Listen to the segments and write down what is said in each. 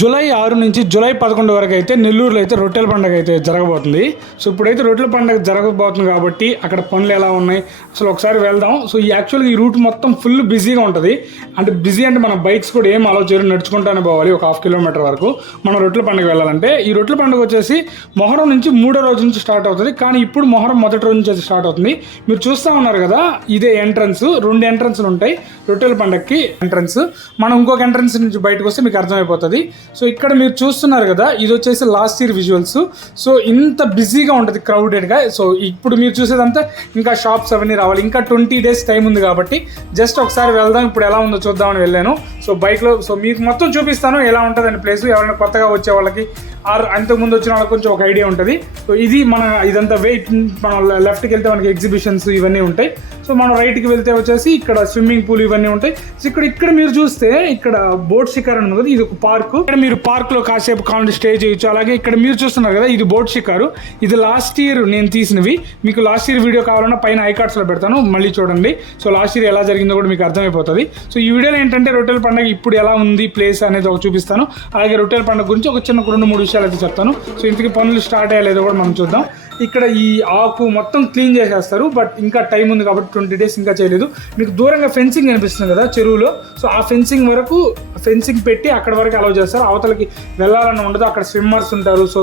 July ఆరు నుంచి July పదకొండు వరకు అయితే నెల్లూరులో అయితే రొట్టెల పండుగ అయితే జరగబోతుంది. సో ఇప్పుడైతే రొట్టెల పండుగ జరగబోతుంది కాబట్టి అక్కడ పనులు ఎలా ఉన్నాయి? అసలు ఒకసారి వెళ్దాం. సో ఈ యాక్చువల్గా ఈ రూట్ మొత్తం ఫుల్ బిజీగా ఉంటుంది. అంటే బిజీ అంటే మన బైక్స్ కూడా ఏం అలౌ చేయరు. నడుచుకుంటానే పోవాలి ఒక హాఫ్ కిలోమీటర్ వరకు. మనం రొట్టెల పండుగ వెళ్ళాలంటే ఈ రొట్టెల పండుగ వచ్చేసి మొహరం నుంచి మూడో రోజు నుంచి స్టార్ట్ అవుతుంది. కానీ ఇప్పుడు మొహరం మొదటి రోజు నుంచి అయితే స్టార్ట్ అవుతుంది. మీరు చూస్తూ ఉన్నారు కదా ఇదే ఎంట్రన్స్. రెండు ఎంట్రన్స్లు ఉంటాయి. రొట్టెల పండుగకి ఎంట్రన్స్. మనం ఇంకొక ఎంట్రన్స్ నుంచి బయటకు వస్తే మీకు అర్థమైపోతుంది. సో ఇక్కడ మీరు చూస్తున్నారు కదా ఇది వచ్చేసి లాస్ట్ ఇయర్ విజువల్స్ సో ఇంత బిజీగా ఉంటుంది క్రౌడెడ్గా సో ఇప్పుడు మీరు చూసేదంతా ఇంకా షాప్స్ అవన్నీ రావాలి. ఇంకా ట్వంటీ డేస్ టైం ఉంది కాబట్టి జస్ట్ ఒకసారి వెళ్దాం. ఇప్పుడు ఎలా ఉందో చూద్దామని వెళ్ళాను. సో బైక్లో సో మీకు మొత్తం చూపిస్తాను ఎలా ఉంటుందని ప్లేస్ ఎవరైనా కొత్తగా వచ్చే వాళ్ళకి ఆర్ అంతకుముందు వచ్చిన వాళ్ళకి కొంచెం ఒక ఐడియా ఉంటుంది. సో ఇది మన ఇదంతా వెయిట్ మనం లెఫ్ట్కి వెళ్తే మనకి ఎగ్జిబిషన్స్ ఇవన్నీ ఉంటాయి. సో మనం రైట్కి వెళ్తే వచ్చేసి ఇక్కడ స్విమ్మింగ్ పూల్ ఇవన్నీ ఉంటాయి. సో ఇక్కడ ఇక్కడ మీరు చూస్తే ఇక్కడ బోట్ షికార్ అని ఉంది కదా ఇది ఒక పార్క్. ఇక్కడ మీరు పార్క్లో కాసేపు కావాలంటే స్టే చేయొచ్చు. అలాగే ఇక్కడ మీరు చూస్తున్నారు కదా ఇది బోట్ షికారు ఇది లాస్ట్ ఇయర్ నేను తీసినవి. మీకు లాస్ట్ ఇయర్ వీడియో కావాలన్నా పైన ఐ కార్డ్స్లో పెడతాను. మళ్ళీ చూడండి. సో లాస్ట్ ఇయర్ ఎలా జరిగిందో కూడా మీకు అర్థమైపోతుంది. సో ఈ వీడియోలో ఏంటంటే రొట్టెల పండుగ ఇప్పుడు ఎలా ఉంది ప్లేస్ అనేది ఒక చూపిస్తాను. అలాగే రొట్టెల పండుగ గురించి ఒక చిన్న రెండు మూడు విషయాలు అయితే చెప్తాను. సో ఇంతకీ పనులు స్టార్ట్ అయ్యలేదో కూడా మనం చూద్దాం. ఇక్కడ ఈ ఆకు మొత్తం క్లీన్ చేసేస్తారు బట్ ఇంకా టైం ఉంది కాబట్టి ట్వంటీ డేస్ ఇంకా చేయలేదు. మీకు దూరంగా ఫెన్సింగ్ కనిపిస్తుంది కదా చెరువులో సో ఆ ఫెన్సింగ్ వరకు ఫెన్సింగ్ పెట్టి అక్కడ వరకు అలౌ చేస్తారు. అవతలకి వెళ్ళాలని ఉండదు అక్కడ స్విమ్మర్స్ ఉంటారు. సో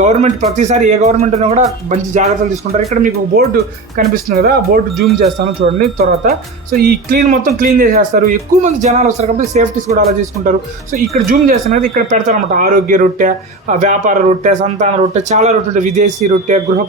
గవర్నమెంట్ ప్రతిసారి ఏ గవర్నమెంట్ అయినా కూడా మంచి జాగ్రత్తలు తీసుకుంటారు. ఇక్కడ మీకు బోర్డు కనిపిస్తుంది కదా ఆ బోర్డు జూమ్ చేస్తాను చూడండి తర్వాత. సో ఈ క్లీన్ మొత్తం క్లీన్ చేసేస్తారు. ఎక్కువ మంది జనాలు వస్తారు కాబట్టి సేఫ్టీస్ కూడా అలా చేసుకుంటారు సో ఇక్కడ జూమ్ చేస్తున్నది ఇక్కడ పెడతారు అనమాట ఆరోగ్య రొట్టె ఆ వ్యాపార రొట్టె సంతాన రొట్టె చాలా రొట్టె విదేశీ రొట్టె గృహ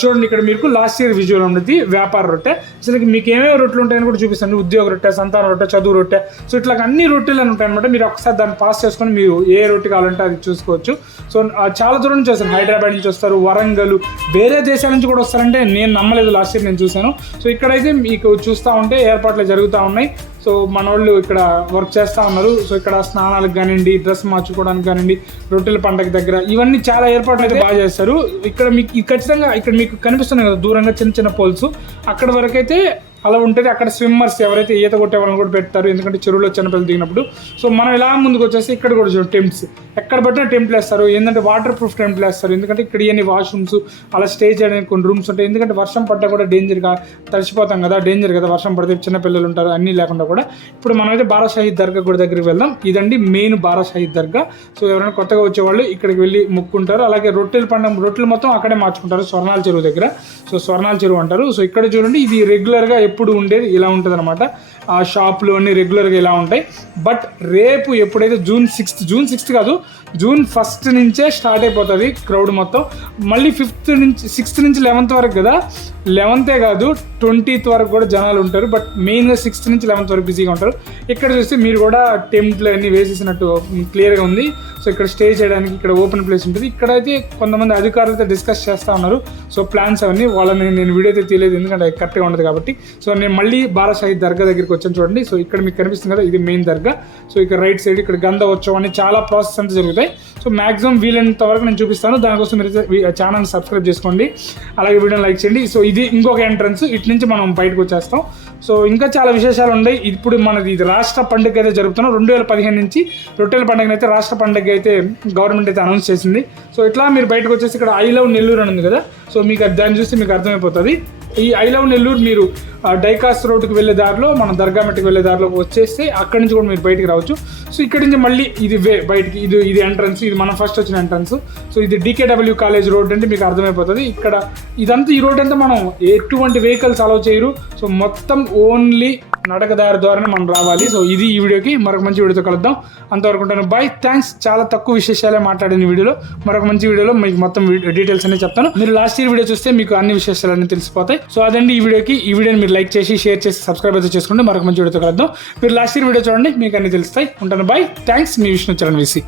చూడండి ఇక్కడ మీకు లాస్ట్ ఇయర్ విజువల్ ఉన్నది వ్యాపార రొట్టె. అసలు మీకు ఏమేమి రొట్టెలు ఉంటాయని కూడా చూపిస్తాను. ఉద్యోగ రొట్టె సంతాన రొట్టె చదువు రొట్టె. సో ఇట్లా అన్ని రొట్టెలు అని ఉంటాయన్నమాట మీరు ఒకసారి దాన్ని పాస్ చేసుకొని మీరు ఏ రొట్టె కావాలంటే అది చూసుకోవచ్చు. సో చాలా దూరం నుంచి వస్తారు. హైదరాబాద్ నుంచి వస్తారు వరంగల్ వేరే దేశాల నుంచి కూడా వస్తారంటే నేను నమ్మలేదు. లాస్ట్ ఇయర్ నేను చూశాను. సో ఇక్కడైతే మీకు చూస్తూ ఉంటే ఏర్పాట్లు జరుగుతూ ఉన్నాయి. సో మనోళ్ళు ఇక్కడ వర్క్ చేస్తూ ఉన్నారు. సో ఇక్కడ స్నానాలకు కానివ్వండి డ్రెస్ మార్చుకోవడానికి కానివ్వండి రొట్టెల పండగ దగ్గర ఇవన్నీ చాలా ఏర్పాట్లు అయితే బాగా చేస్తారు ఇక్కడ మీకు ఖచ్చితంగా ఇక్కడ మీకు కనిపిస్తున్నాయి కదా దూరంగా చిన్న చిన్న పోల్స్ అక్కడ వరకు అయితే అలా ఉంటుంది. అక్కడ స్విమ్మర్స్ ఎవరైతే ఈత కొట్టే వాళ్ళని కూడా పెడతారు. ఎందుకంటే చెరువులో చిన్నపిల్లలు దిగినప్పుడు. సో మనం ఇలా ముందుకు వచ్చేసి ఇక్కడ కూడా చూడండి టెంట్స్ ఎక్కడ పట్టినా టెంపుల్ వేస్తారు. ఏంటంటే వాటర్ ప్రూఫ్ టెంపుల్ వేస్తారు. ఎందుకంటే ఇక్కడ ఇవన్నీ వాష్రూమ్స్ అలా స్టే చేయడానికి కొన్ని రూమ్స్ ఉంటాయి. ఎందుకంటే వర్షం పడ్డా కూడా డేంజర్గా తడిచిపోతాం కదా. డేంజర్ కదా వర్షం పడితే చిన్నపిల్లలు ఉంటారు. అన్నీ లేకుండా కూడా. ఇప్పుడు మనం అయితే బారా దర్గా కూడా దగ్గరికి వెళ్దాం. ఇదండి మెయిన్ బారా దర్గా. సో ఎవరైనా కొత్తగా వచ్చేవాళ్ళు ఇక్కడికి వెళ్ళి మొక్కుంటారు. అలాగే రొట్టెలు పండుగ రొట్టెలు మొత్తం అక్కడే మార్చుకుంటారు. స్వర్ణాల చెరువు దగ్గర. సో స్వర్ణాల చెరువు అంటారు. సో ఇక్కడ చూడండి ఇది రెగ్యులర్గా ఎప్పుడు ఉండేది ఇలా ఉంటుంది అనమాట ఆ షాపులు రెగ్యులర్గా ఇలా ఉంటాయి. బట్ రేపు ఎప్పుడైతే జూన్ సిక్స్త్ జూన్ సిక్స్త్ కాదు జూన్ ఫస్ట్ నుంచే స్టార్ట్ అయిపోతుంది క్రౌడ్ మొత్తం. మళ్ళీ ఫిఫ్త్ నుంచి సిక్స్త్ నుంచి లెవెన్త్ వరకు కదా లెవెన్తే కాదు ట్వంటీత్ వరకు కూడా జనాలు ఉంటారు. బట్ మెయిన్గా సిక్స్త్ నుంచి లెవెన్త్ వరకు బిజీగా ఉంటారు. ఇక్కడ చూస్తే మీరు కూడా టెంట్లు అన్నీ వేసేసినట్టు క్లియర్గా ఉంది. సో ఇక్కడ స్టే చేయడానికి ఇక్కడ ఓపెన్ ప్లేస్ ఉంటుంది. ఇక్కడైతే కొంతమంది అధికారులతో డిస్కస్ చేస్తూ ఉన్నారు. సో ప్లాన్స్ అవన్నీ వాళ్ళని నేను వీడియో అయితే తీయలేదు ఎందుకంటే కరెక్ట్గా ఉండదు కాబట్టి. సో నేను మళ్ళీ బారా దర్గా దగ్గరికి వచ్చాను చూడండి. సో ఇక్కడ మీకు కనిపిస్తుంది కదా ఇది మెయిన్ దర్గా. సో ఇక్కడ రైట్ సైడ్ ఇక్కడ గంధ ఉత్సవం అని చాలా ప్రాసెస్ అంతా జరుగుతాయి. సో మాక్సిమం వీలైనంత వరకు నేను చూపిస్తాను. దానికోసం మీరు ఛానల్ సబ్స్క్రైబ్ చేసుకోండి. అలాగే వీడియోని లైక్ చేయండి. సో ఇది ఇంకొక ఎంట్రన్స్. ఇటు నుంచి మనం బయటకు వచ్చేస్తాం. సో ఇంకా చాలా విశేషాలు ఉన్నాయి. ఇప్పుడు మనది ఇది రాష్ట్ర పండుగ అయితే జరుపుతున్నాం రెండు వేల పదిహేను నుంచి రొట్టెల పండుగ అయితే రాష్ట్ర పండుగ అయితే గవర్నమెంట్ అయితే అనౌన్స్ చేసింది. సో ఇట్లా మీరు బయటకు వచ్చేసి ఇక్కడ ఐ లవ్ నెల్లూరు అని ఉంది కదా. సో మీకు అది దాన్ని చూస్తే మీకు అర్థమైపోతుంది. ఈ ఐ లవ్ నెల్లూరు మీరు డైకాస్ రోడ్కి వెళ్ళే దారిలో మన దర్గా మెట్టుకు వెళ్ళే దారిలో వచ్చేస్తే అక్కడి నుంచి కూడా మీరు బయటికి రావచ్చు. సో ఇక్కడి నుంచి మళ్ళీ ఇది వే బయటికి ఇది ఇది ఎంట్రన్స్ ఇది మనం ఫస్ట్ వచ్చిన ఎంట్రన్స్ సో ఇది డీకేడబ్ల్యూ కాలేజ్ రోడ్ అంటే మీకు అర్థమైపోతుంది. ఇక్కడ ఇదంతా ఈ రోడ్ అంతా మనం ఎటువంటి వెహికల్స్ అలౌ చేయరు. సో మొత్తం ఓన్లీ నడకదారి ద్వారానే మనం రావాలి. సో ఇది ఈ వీడియోకి మరొక మంచి వీడియోతో కలుద్దాం. అంతవరకు ఉంటాను. బాయ్ థ్యాంక్స్ చాలా తక్కువ విశేషాలే మాట్లాడిన ఈ వీడియోలో. మరొక మంచి వీడియోలో మీకు మొత్తం డీటెయిల్స్ అనేది చెప్తాను. మీరు లాస్ట్ ఇయర్ వీడియో చూస్తే మీకు అన్ని విశేషాలన్నీ తెలిసిపోతాయి. సో అదండి ఈ వీడియోకి. ఈ వీడియోని మీరు లైక్ చేసి షేర్ చేసి సబ్స్క్రైబ్ అయితే చేసుకుంటే మరొక మంచి వీడియోతో కలుద్దాం. మీరు లాస్ట్ ఇయర్ వీడియో చూడండి మీకు అన్ని తెలుస్తాయి. ఉంటాను. బాయ్ థ్యాంక్స్ మీ విష్ణు చరణ్ వేసి.